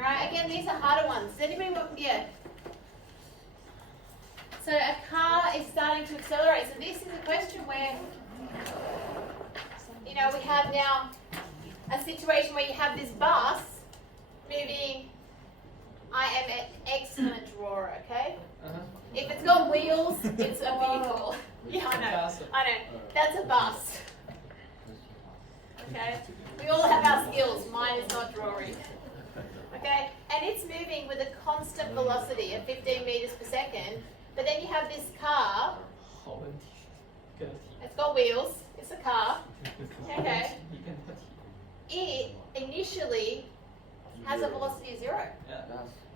Right. Again, these are harder ones. Does anybody want? Yeah. So a car is starting to accelerate. So this is a question where, you know, we have now a situation where you have this bus moving. I am an excellent drawer, okay? If it's got wheels, it's a vehicle. Yeah, I know. I know. That's a bus. Okay? We all have our skills. Mine is not drawing. Okay? And it's moving with a constant velocity of 15 meters per second. But then you have this car. It's got wheels. It's a car. Okay? It initially has a velocity of 0.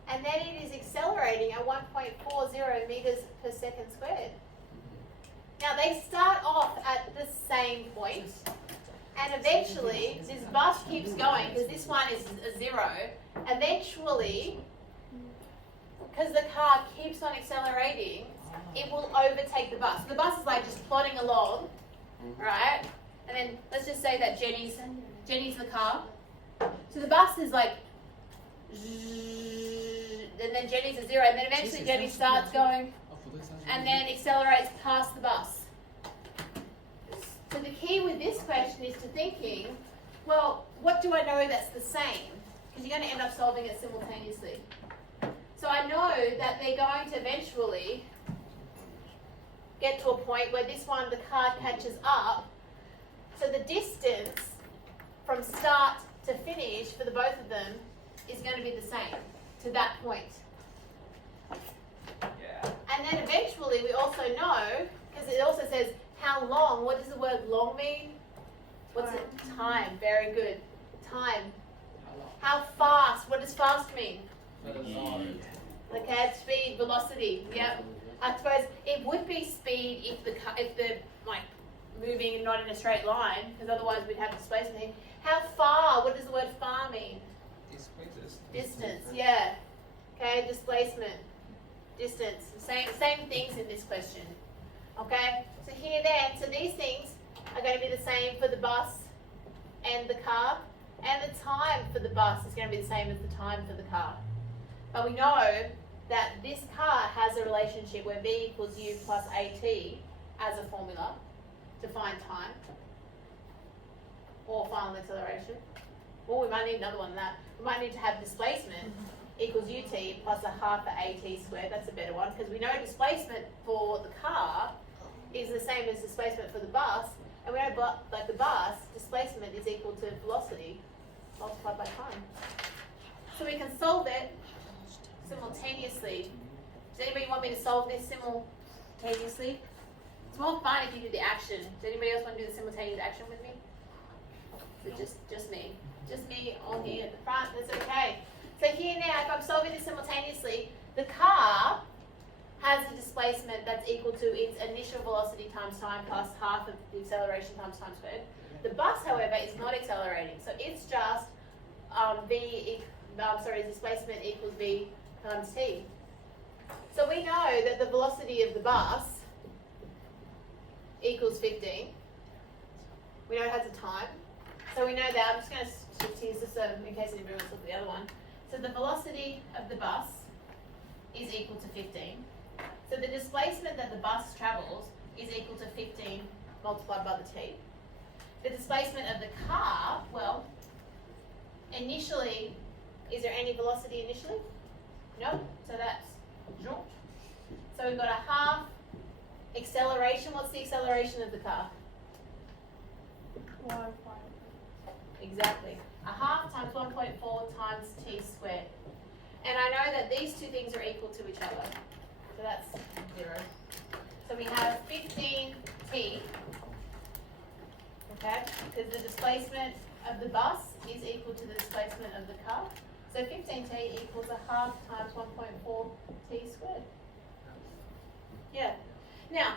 And then it is accelerating at 1.40 meters per second squared. Now they start off at the same point, and eventually this bus keeps going because this one is a 0. Eventually, because the car keeps on accelerating, it will overtake the bus. The bus is like just plodding along, right? And then let's just say that Jenny's the car, So the bus is like, and then Jenny's a 0, and then eventually Jenny starts going and then accelerates past the bus. So the key with this question is to thinking, well, what do I know that's the same? Because you're going to end up solving it simultaneously. So I know that they're going to eventually get to a point where this one, the car catches up. So the distance from start to finish for the both of them is going to be the same to that point. Yeah. And then eventually we also know, because it also says how long, what does the word long mean? What's it? Time. Very good. Time. How fast, what does fast mean? Okay, speed, velocity. Yep. I suppose it would be speed if the like moving and not in a straight line, because otherwise we'd have displacement. How far? What does the word far mean? Distance. Yeah. Okay, displacement, distance. Same things in this question. Okay. So here then, so these things are going to be the same for the bus and the car, and the time for the bus is going to be the same as the time for the car. But we know that this car has a relationship where v equals u plus at as a formula to find time or final acceleration. Or we might need another one than that. We might need to have displacement equals ut plus a half of at squared. That's a better one, because we know displacement for the car is the same as displacement for the bus, and we know like the bus displacement is equal to velocity multiplied by time. So we can solve it simultaneously. Does anybody want me to solve this simultaneously? It's more fun if you do the action. Does anybody else want to do the simultaneous action with me? Is it just me? Just me on here at the front, that's okay. So here now, if I'm solving this simultaneously, the car has a displacement that's equal to its initial velocity times time plus half of the acceleration times time squared. The bus, however, is not accelerating, so it's just displacement equals v times t. So we know that the velocity of the bus equals 15. We know it has a time. So we know that. I'm just going to shift here just so in case anybody wants to look at the other one. So the velocity of the bus is equal to 15. So the displacement that the bus travels is equal to 15 multiplied by the t. The displacement of the car, well, initially, is there any velocity initially? No. So that's zhoosh. So we've got a half acceleration. What's the acceleration of the car? Exactly. A half times 1.4 times t squared. And I know that these two things are equal to each other. So that's 0. So we have 15t, okay, because the displacement of the bus is equal to the displacement of the car. So 15t equals a half times 1.4 t squared. Yeah. Now,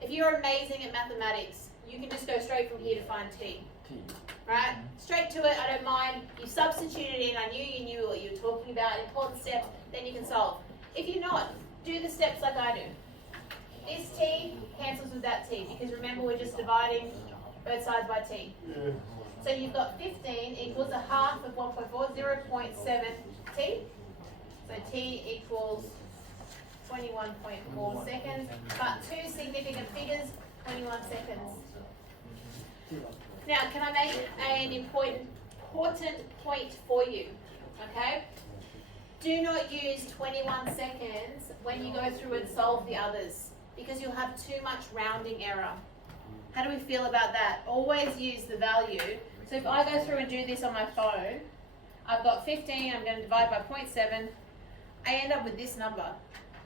if you're amazing at mathematics, you can just go straight from here to find t. Right? Straight to it, I don't mind. You substituted in, I knew you knew what you were talking about, important steps, then you can solve. If you're not, do the steps like I do. This t cancels with that t, because remember we're just dividing both sides by t. So you've got 15 equals a half of 1.4, 0.7 t. So t equals 21.4 seconds, but two significant figures, 21 seconds. Now, can I make an important point for you? Okay? Do not use 21 seconds when you go through and solve the others, because you'll have too much rounding error. How do we feel about that? Always use the value. So if I go through and do this on my phone, I've got 15, I'm going to divide by 0.7, I end up with this number.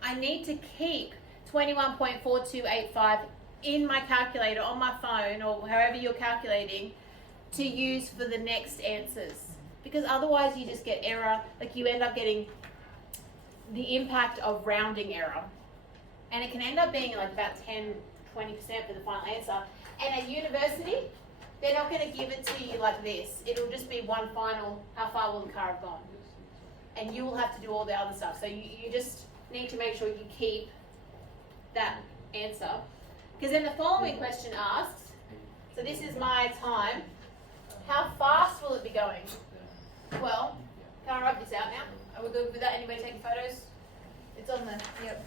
I need to keep 21.4285 in my calculator on my phone or however you're calculating to use for the next answers, because otherwise you just get error, like you end up getting the impact of rounding error, and it can end up being like about 10-20% for the final answer. And at university, they're not going to give it to you like this. It'll just be one final, how far will the car have gone, and you will have to do all the other stuff. So you just need to make sure you keep that answer. Because then the following question asks, so this is my time, how fast will it be going? Well, can I write this out now? Are we good with that? Anybody taking photos? It's on the, yep.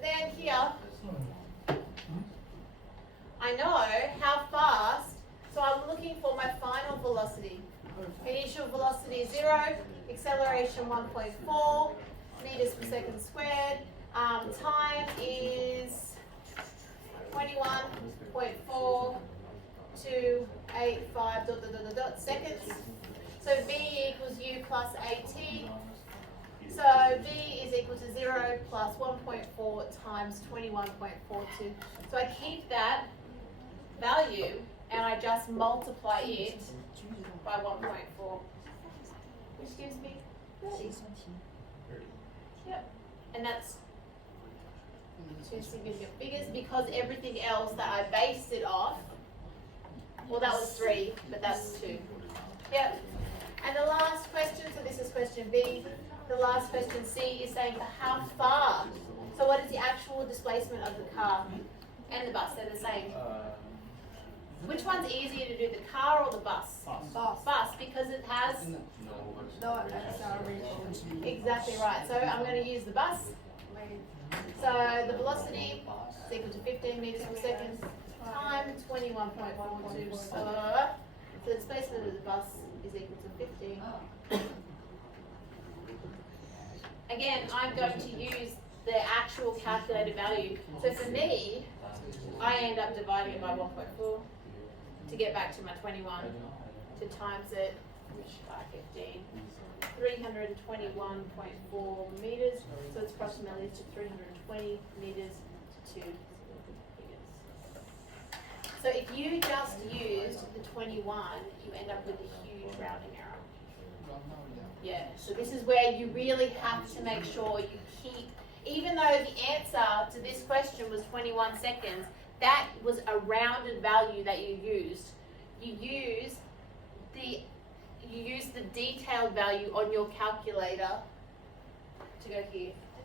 Then here, I know how fast, so I'm looking for my final velocity. Initial velocity 0, acceleration 1.4 meters per second squared. Time is 21.4285 seconds. So V equals U plus AT. So V is equal to 0 plus 1.4 times 21.42. So I keep that value and I just multiply it by 1.4, which gives me 30. Yep. And that's two significant figures because everything else that I based it off, well, that was 3, but that's 2. Yep. And the last question, so this is question B. The last question C is saying for how far. So what is the actual displacement of the car and the bus? They're the same. Which one's easier to do, the car or the bus? Bus, because it has No acceleration. exactly right. So I'm going to use the bus. So the velocity is equal to 15 meters per second times 21.42. So the displacement of the bus is equal to 15. Again, I'm going to use the actual calculated value. So for me, I end up dividing it by 1.4 to get back to my 21 to times it by 15. 321.4 meters, so it's approximately to 320 meters to 2 meters. So if you just used the 21, you end up with a huge rounding error. Yeah, so this is where you really have to make sure you keep, even though the answer to this question was 21 seconds, that was a rounded value that you used. You use the detailed value on your calculator to go here.